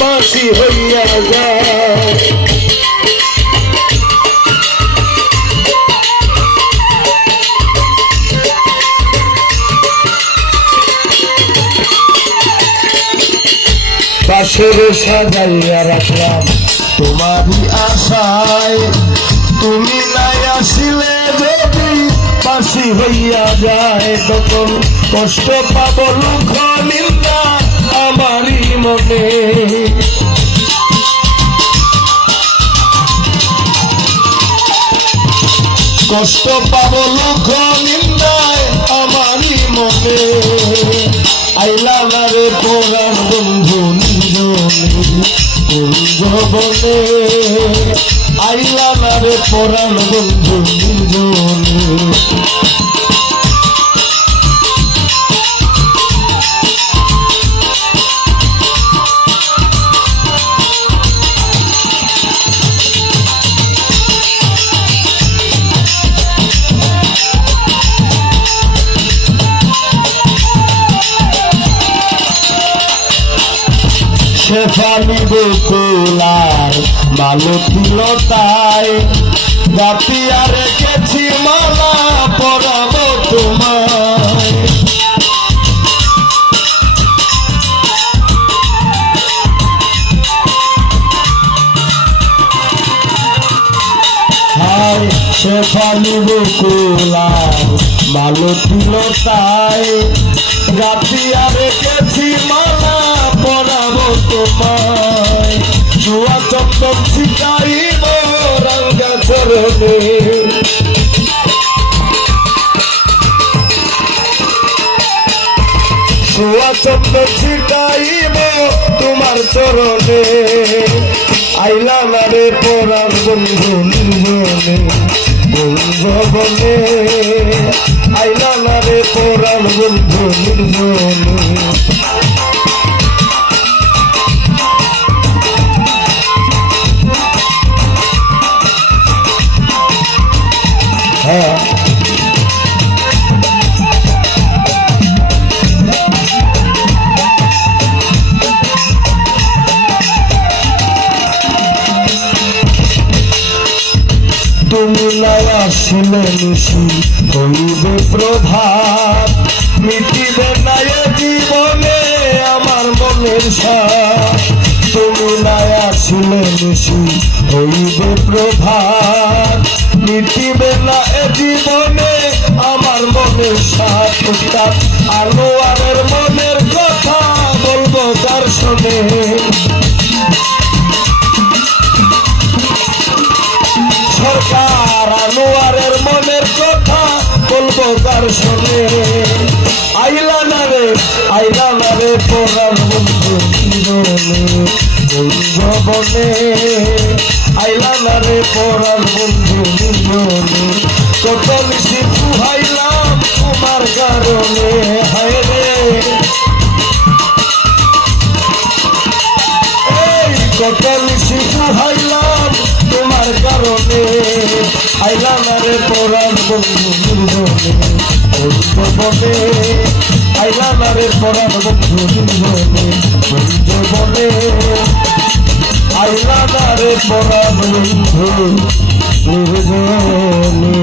পাশি হইয়া যায়। পাশের সাজাইয়া রাখলাম তোমারই আশায়, তুমি নাই আসিলে যদি পাশি হইয়া যায়, তখন কষ্ট পাব দুঃখ নিন্দা আমারই মনে। কষ্ট পাব দুঃখ নিন্দায় আমারই মনে। আইলা না রে পরাণ বন্ধু নির্জনে, আইলা না রে পরাণ বন্ধু নির্জনে। শেফালি বকুলার মালতী লতায় গাতিয়া রেখেছি মালা পরাবো তোমায়। হায় শেফালি বকুলার মালতী লতায় গাতিয়া রেখেছি মালা পরাবো তোমায়। জুয়া চন্দন ছিটাইব রাঙ্গা চরণে, জুয়া চন্দন ছিটাইব তোমার চরণে। আইলা না রে পরাণ বন্ধু নির্জনে বন্ধনে, আইলা না রে পরাণ বন্ধু নির্জনে। তুমি নাই আসিলে নিশি হইবে প্রভাত, মিটিবে না এ জীবনে আমার মনের সাথ। তুমি নাই আসিলে নিশি হইবে প্রভাত, মিটিবে না এ জীবনে আমার মনের সাথ। উস্তাদ আনোয়ারের মনের কথা বলবো তার শোনে, সরকার আনোয়ারের মনের কথা বলবো তার শোনে। আইলা না রে পরাণ বন্ধু নির্জনে বন্ধনে, আইলা না রে পরাণ বন্ধু নির্জনে। কত বেশি পুহাইলাম তোমার কারণে, হায় রে এই কত বেশি পুহাইলাম তোমার কারণে। আইলা না রে পরাণ বন্ধু নির্জনে বন্ধনে, আইলা না রে পরাণ বন্ধু নির্জনে বন্ধনে, আইলা না রে পরাণ বন্ধু নির্জনে।